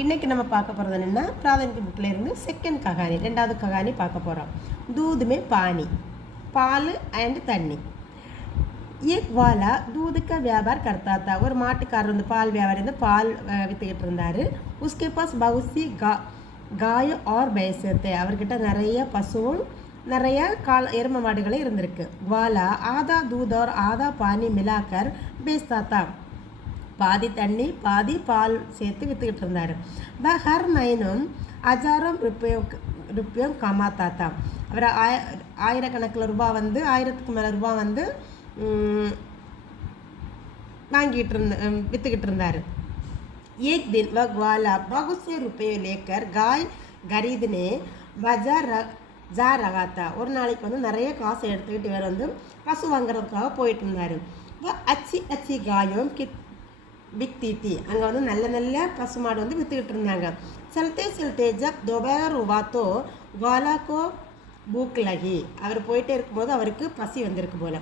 இன்றைக்கி நம்ம பார்க்க போகிறது என்னென்னா பிராதமிக புக்கில் இருந்து செகண்ட் ககானி ரெண்டாவது ககானி பார்க்க போகிறோம். दूध में पानी பால் அண்ட் தண்ணி. एक वाला दूध का व्यापार करता था. ஒரு மாட்டுக்காரர் வந்து பால் வியாபாரி வந்து பால் விற்றுக்கிட்டு இருந்தார். उसके पास बहुत सी गाय और भैंस थे. அவர்கிட்ட நிறைய பசுவும் நிறைய எருமை மாடுகளும் இருந்திருக்கு. वाला आधा दूध और आधा पानी मिलाकर बेचता था. பாதி தண்ணி பாதி பால் சேர்த்து விற்றுக்கிட்டு இருந்தார். ஹர் மहीनों हजारों रुपयों कमाता था. அவர் ஆயிரக்கணக்கில் ரூபாய் வந்து 1000க்கு மேலே ரூபா வந்து வாங்கிட்டு விற்றுக்கிட்டு இருந்தார். एक दिन वह ग्वाला बहुत से रुपये लेकर गाय खरीदने बाजार जा रहा था. ஒரு நாளைக்கு வந்து நிறைய காசை எடுத்துக்கிட்டு இவர் வந்து பசு வாங்குறதுக்காக போயிட்டு இருந்தார். अच्छी अच्छी गायों की बिकती थी. அங்கே வந்து நல்ல நல்ல பசுமாடு வந்து விற்றுக்கிட்டு இருந்தாங்க. चलते चलते जब दोपहर हुआ तो ग्वाला को भूख लगी. அவர் போயிட்டே இருக்கும்போது அவருக்கு பசி வந்திருக்கு போல.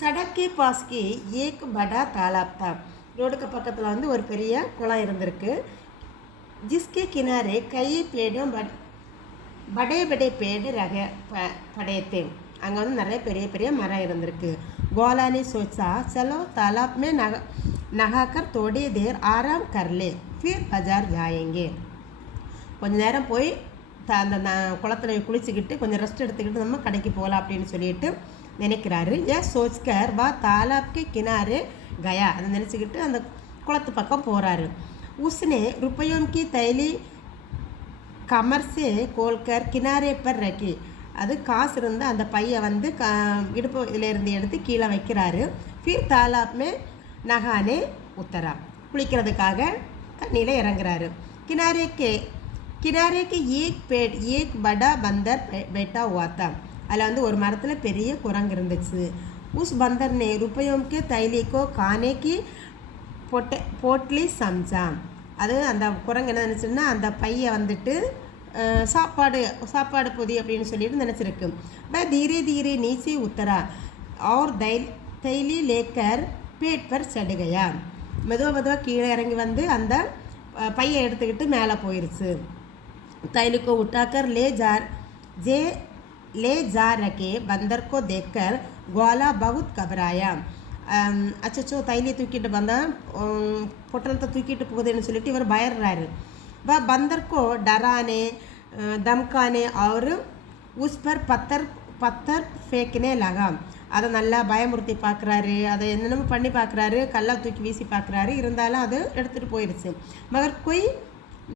सड़क के पास की एक बड़ा तालाब था. ரோடுக்கு பக்கத்தில் வந்து ஒரு பெரிய குளம் இருந்திருக்கு. जिसके किनारे कई पेड़ों बड़े बड़े पेड़ रहे पड़े थे. அங்கே வந்து நிறைய பெரிய பெரிய மரம் இருந்திருக்கு. ग्वाला ने सोचा चलो तालाब में नहाकर थोड़ी देर आराम कर ले फिर बाजार जाएंगे. கொஞ்ச நேரம் போய் அந்த குளத்தில் குளிச்சுக்கிட்டு கொஞ்சம் ரெஸ்ட் எடுத்துக்கிட்டு நம்ம கடைக்கு போகலாம் அப்படின்னு சொல்லிட்டு நினைக்கிறாரு. சோச்கர் வா தாலாப்க்கு கினாரே கயா. அதை நினச்சிக்கிட்டு அந்த குளத்து பக்கம் போகிறாரு. உஸ்னே रुपयों की थैली कमर से खोलकर किनारे पर रखी. அது காசு இருந்து அந்த பையை வந்து இடுப்பு இதிலேருந்து எடுத்து கீழே வைக்கிறாரு. ஃபிர் தாலாப் மே நகானே உத்தரா. குளிக்கிறதுக்காக தண்ணியில் இறங்குறாரு. கினாரேக்கு ஏக் படா பந்தர் பேட்டா हुआ. அதில் வந்து ஒரு மரத்தில் பெரிய குரங்கு இருந்துச்சு. உஸ் பந்தர் நே रुपयों தைலிக்கோ கானேக்கு போட்லி சம்சா. அது அந்த குரங்கு என்ன நினச்சுன்னா அந்த பையை வந்துட்டு சாப்பாடு பொதி அப்படின்னு சொல்லிட்டு நினச்சிருக்கு. धीरे धीरे नीचे उतरा और தைலி लेकर पेट पर चढ़ गया. மெதுவாக கீழே இறங்கி வந்து அந்த பையை எடுத்துக்கிட்டு மேலே போயிடுச்சு. தைலிको उठाकर ले जा रखे बंदर को देखकर ग्वाला बहुत घबराया. அச்சோ தைலியை தூக்கிட்டு வந்தால் பொட்டலத்தை தூக்கிட்டு போகுதுன்னு சொல்லிட்டு இவர் பயப்படுறாரு. बंदर को डराने धमकाने और उस पर पत्थर फेंकने लगा. அதை நல்லா பயமுறுத்தி பார்க்குறாரு. அதை என்னென்னமோ பண்ணி பார்க்குறாரு. கல்லாக தூக்கி வீசி பார்க்குறாரு. இருந்தாலும் அது எடுத்துகிட்டு போயிடுச்சு. மகர் कोई